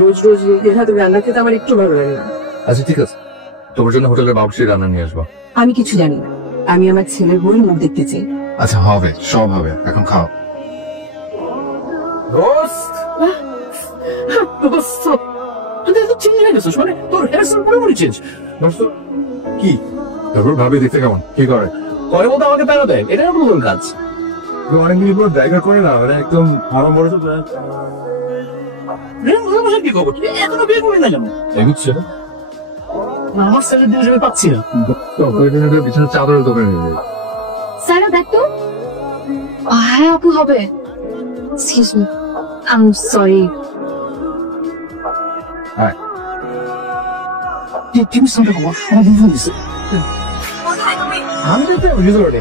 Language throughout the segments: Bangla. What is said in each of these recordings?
রোজ রোজ লোকের হাতে রান্না খেতে আমার একটু ভালো লাগে না। আচ্ছা ঠিক আছে, তোমার জন্য হোটেলের বাবুর্চি রান্না নিয়ে আসবো। আমি কিছু জানি না, আমি আমার ছেলের বউয়ের মুখ দেখতে চাই। আচ্ছা হবে, সব হবে, এখন খাও। দোস্ত দোস্ত তুই তো চেঞ্জ হয়ে গেছিস, মানে তোর হেয়ার স্টাইল পুরোপুরি চেঞ্জ। দোস্ত কি তারপর ভাবি দেখতে কেমন, কি করে করে বলতে আমাকে প্যারা দেয়, এটা কোনো কাজ। অনেকদিন পর দেখা করে না, মানে একদম আরাম বড় কি খবর, এখনো বিয়ে করি না কেন? এগুচ্ছে আমার স্যারের দিন হিসেবে পাচ্ছি না। পিছনে চাদরের দোকানে স্যার দেখ তো। হ্যাঁ আপু হবে। Excuse me, I am sorry. আমি তো রিসোর্টে,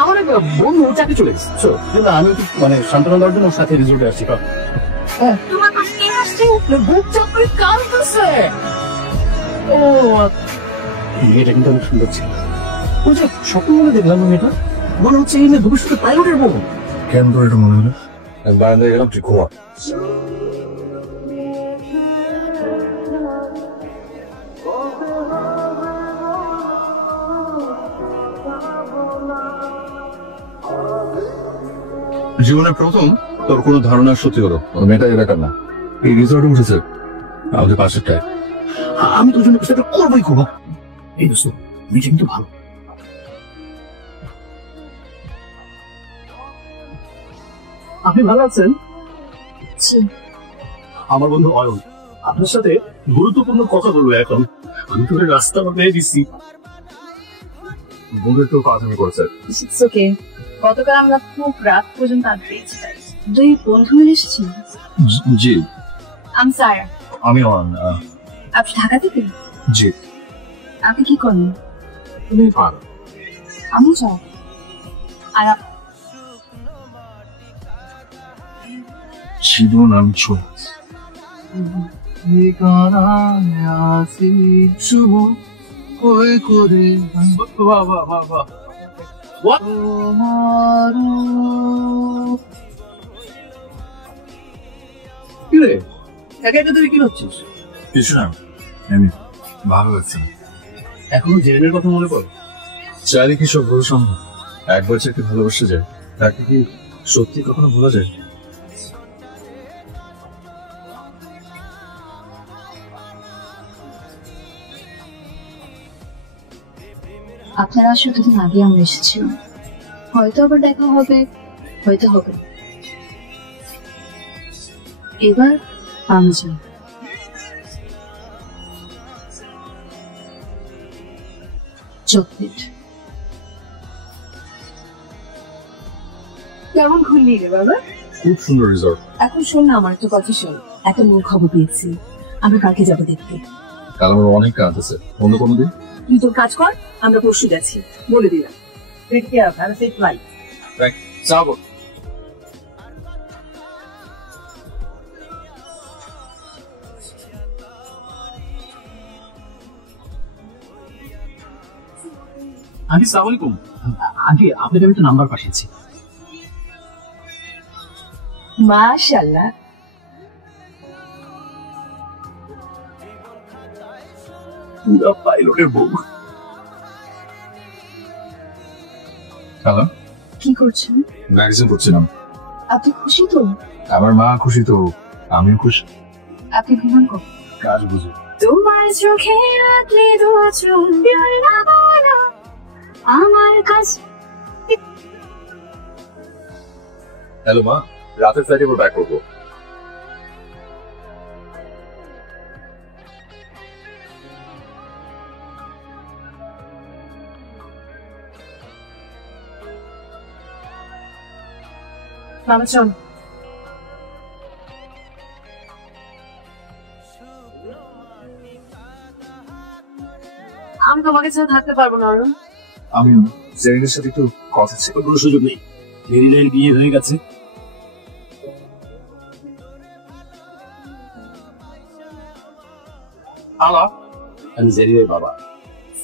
আমার একটা বন্ধু চাকরি চলে গেছে, কিন্তু আমি মানে সান্ত্বনা দেওয়ার জন্য সাথে রিসোর্টে আসছি। তোমার পাশে কে আসছে? বুক চাপড়ে কাঁদতেছে। ও মেয়েটা কিন্তু অনেক সুন্দর ছিল। ওই যে স্বপ্ন মনে দেখলাম মেয়েটা, মনে হচ্ছে এই মেয়ে ভবিষ্যতে পাইলটের বউ। কেন তোর এটা মনে হলো? বারান্দায় গেলাম, তুই ঘুমা। জীবনের প্রথম তোর কোনো ধারণা সত্যি হলো, মেয়েটা এলাকার না, এই রিসর্টে উঠেছে আমাদের পাশেরটায়। আমি তোর জন্য সেটা করবোই করবো। এই দোস্ত মেয়েটা কিন্তু ভালো। আপনি ভালো আছেন? আমার বন্ধু অয়ন, আপনার সাথে গুরুত্বপূর্ণ কথা বলবো এখন। আমি তোকে রাস্তা পেয়ে দিচ্ছি। বন্ধু তো পাঠামি করেছে। ওকে, গতকাল আমরা খুব রাত পর্যন্ত আড্ডা দিয়েছিলাম। দুই বন্ধু মিলে এসেছি। জি। আমি সারা। আমি অয়ন। আপনি ঢাকা থেকে? জি। আপনি কি করেন? তুমি পারো। আমি যাও। আর জীবন আমি ছোট কি হচ্ছিস? কিছু না, ভালো লাগছে না। এখনো জেনের কথা মনে পড়ে? চাইলে কি সব ভুল সম্ভব? একবার যাকে ভালোবাসা যায় তাকে কি সত্যি কখনো ভোলা যায়? আপনারা আসলে দুদিন আগে আমরা এসেছিলাম, হয়তো আবার দেখা হবে, হয়তো হবে। এবার আমি যাই। চকলেট কেমন ঘুরলি রে বাবা? খুব সুন্দর রিসর্ট। এখন শোন না, আমার একটা কথা শোন। একটা মূল খবর পেয়েছি, আমরা কালকে যাবো দেখতে। কাল আমার অনেক কাজ আছে, অন্য কোনো দিন? তুই তোর কাজ কর, আমরা পরশু যাচ্ছি, বলে দিলাম। Take care, have a safe flight. যাবো। আন্টি সালাম আলাইকুম। আন্টি আপনাকে আমি একটা নাম্বার পাঠিয়েছি। মাশাআল্লাহ। পুরা পাইলটের বউ। হ্যালো, কি করছেন? ম্যাগাজিন পড়ছিলাম। আপনি খুশি তো? আমার মা খুশি তো আমিও খুশি। আপনি ঘুমান কখন? কাজ বুঝে। তোমার চোখে রাখলে দু চোখ না বলো আমার কাছে। হ্যালো মা, রাতের ফ্লাইটে এবার ব্যাক করবো। মামা চল। আমি তোমাকে ছাড়া থাকতে পারবো না অরুণ। আমিও জেরিনের সাথে একটু কথা ছিল, কোনো সুযোগ নেই। জেরিনের বিয়ে হয়ে গেছে। হ্যালো, আমি জেরিনের বাবা।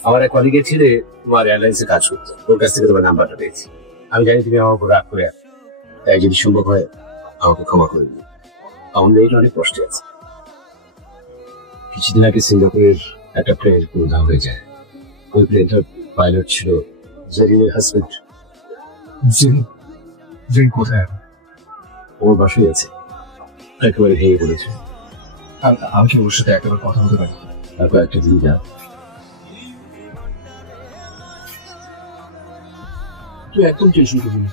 আমার এক কলিগের ছেলে তোমার এয়ারলাইন্সে কাজ করতো, ওর কাছ থেকে তোমার নাম্বারটা পেয়েছি। আমি জানি তুমি আমার উপর রাগ করে আছো, তাই যদি সম্ভব হয় আমাকে ক্ষমা করে দিন। আমার মেয়েটা অনেক কষ্টে আছে। কিছুদিন আগে সিঙ্গাপুরের একটা প্লেন উধাও হয়ে যায়। ওই প্লেনটার পাইলট ছিল জেরিনের হাজবেন্ড। জেরিন কোথায়? ওর বাসায় আছে, একেবারে ভেঙে পড়েছে। আমি কি ওর সাথে একেবারে কথা বলতে পারি? তারপর একটা দিন যা, তুই একদম টেনশন করবি না,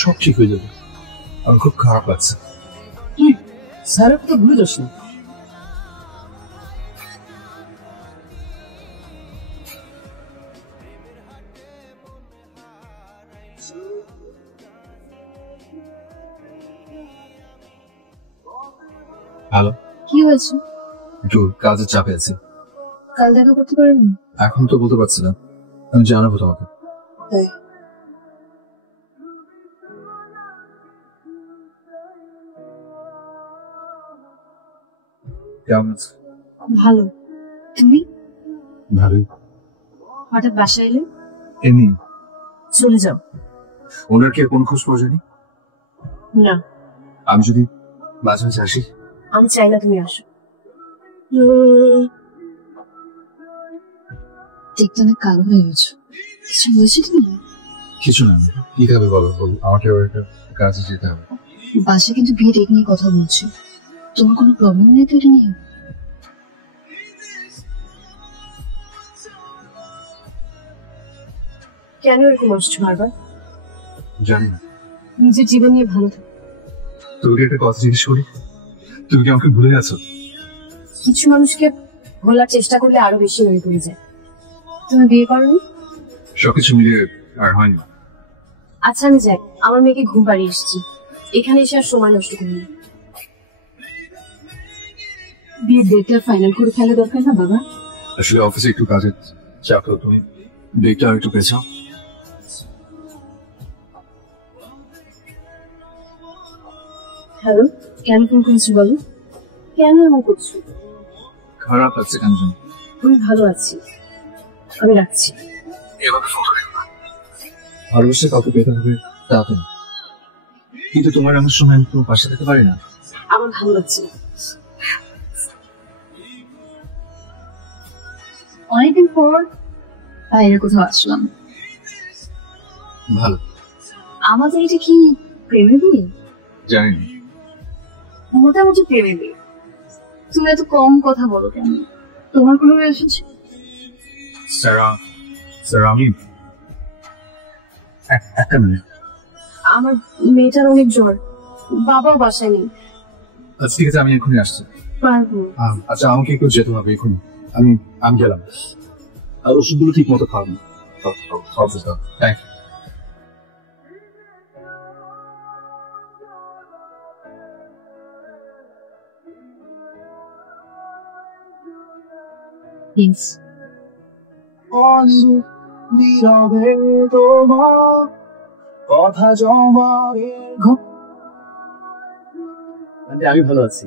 সব ঠিক হয়ে যাবে। আমার খুব খারাপ লাগছে। তুই স্যারের কথা ভুলে যাস না। হ্যালো, কি হয়েছে? একটু কাজের চাপে আছি। কাল দেখা করতে পারবেন? এখন তো বলতে পারছি না, আমি জানাবো তোমাকে। তাই কেমন আছে? ভালো। তুমি? ভালোই। হঠাৎ বাসায় এলে? এমনি। চলে যাও। ওনার কি আর কোনো খোঁজ পাওয়া যায়নি? না, আমি যদি মাঝে মাঝে আসি? আমি চাই না তুমি আসো। দেখতে অনেক কালো হয়ে গেছো, কিছু হয়েছে তুমি? কিছু না, কি খাবে বলো? আমাকে ওর একটা কাজে যেতে হবে। বাসে কিন্তু বিয়ে ডেট নিয়ে কথা বলছি, তোমার কোনো প্রবলেম নেই তো এটা নিয়ে? কেন এরকম আসছো বারবার? জানি না। নিজের জীবন নিয়ে ভালো থাকো। তোকে একটা কথা জিজ্ঞেস করি, তুমি কি আমাকে ভুলে গেছো? কিছু মানুষকে ভোলার চেষ্টা করলে আরো বেশি মনে পড়ে যায়। তুমি বিয়ে করনি? সবকিছু মিলিয়ে আর হয়নি। আচ্ছা আমি যাই, আমার মেয়েকে ঘুম পাড়িয়ে এসেছি। এখানে এসে আর সময় নষ্ট করিনি। বিয়ের ডেটটা ফাইনাল করে ফেলা দরকার না বাবা? আসলে অফিসে একটু কাজের চাপ, তুমি ডেটটা আর একটু পেছাও। হ্যালো, কেন ফোন করেছি বলো? কেন এমন করছো? খারাপ লাগছে কেন জানো? আমি ভালো আছি, আমি রাখছি। এভাবে ফোন করে না। ভালোবাসা কাউকে পেতে হবে তা তো না, কিন্তু তোমার আমার সময় আমি তোমার পাশে থাকতে পারি না। আমার ভালো লাগছে না। অনেকদিন পর বাইরে কোথাও আসলাম। ভালো। আমাদের এটা কি প্রেমের বিয়ে? জানি না। মোটামুটি প্রেমের বিয়ে। তুমি এত কম কথা বলো কেন? তোমার কোনো রিলেশন ছিল? স্যার আমি একটা মিনিট। আমার মেয়েটার অনেক জ্বর, বাবাও বাসায় নেই। আচ্ছা ঠিক আছে, আমি এখনই আসছি। পারবো। আচ্ছা আমাকে একটু যেতে হবে এখনই। আমি গেলাম। আর ওষুধগুলো ঠিক মতো খাওয়াবো। Thank you. Yes. নীরবে তোমার কথা জমাবে। আমি ভালো আছি।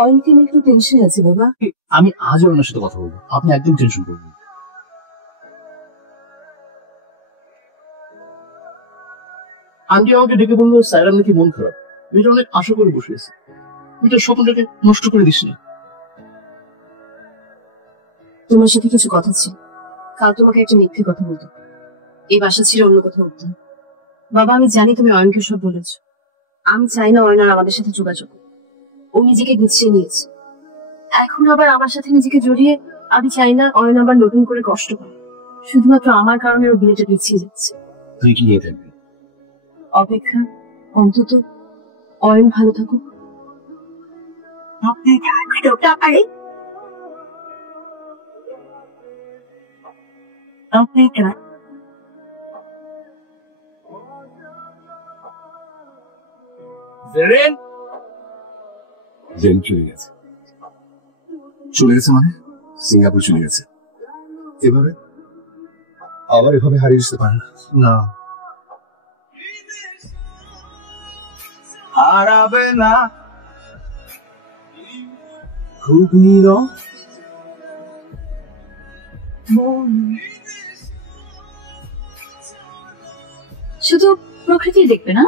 অনেককে নিয়ে একটু টেনশন আছে বাবা। আমি আজও ওনার সাথে কথা বলবো, আপনি একদম টেনশন করবেন। আন্টি আমাকে ডেকে বললো স্যার নাকি মন খারাপ, মেয়েটা অনেক আশা করে বসে আছে, মেয়েটার স্বপ্নটাকে নষ্ট করে দিস না। তোমার সাথে কিছু কথা ছিল, কাল তোমাকে একটা মিথ্যে কথা বলতো। এই বাসা ছিল অন্য কোথাও উঠতাম। বাবা আমি জানি তুমি অয়নকে সব বলেছ, আমি চাই না অয়ন আর আমাদের সাথে যোগাযোগ। ও নিজেকে গুছিয়ে নিয়েছে, এখন আবার আমার সাথে নিজেকে জড়িয়ে। আমি চাই না অয়ন আবার নতুন করে কষ্ট পায়, শুধুমাত্র আমার কারণে ও বিয়েটা পিছিয়ে যাচ্ছে। তুই কি নিয়ে থাকবি? অপেক্ষা, অন্তত অয়ন ভালো থাকুক। অপেক্ষা জেরিন চলে গেছে। চলে গেছে মানে? সিঙ্গাপুর চলে গেছে। এভাবে আবার এভাবে হারিয়ে যেতে পারে না। হারাবে না খুব নীরব শুধু প্রকৃতি দেখবে না,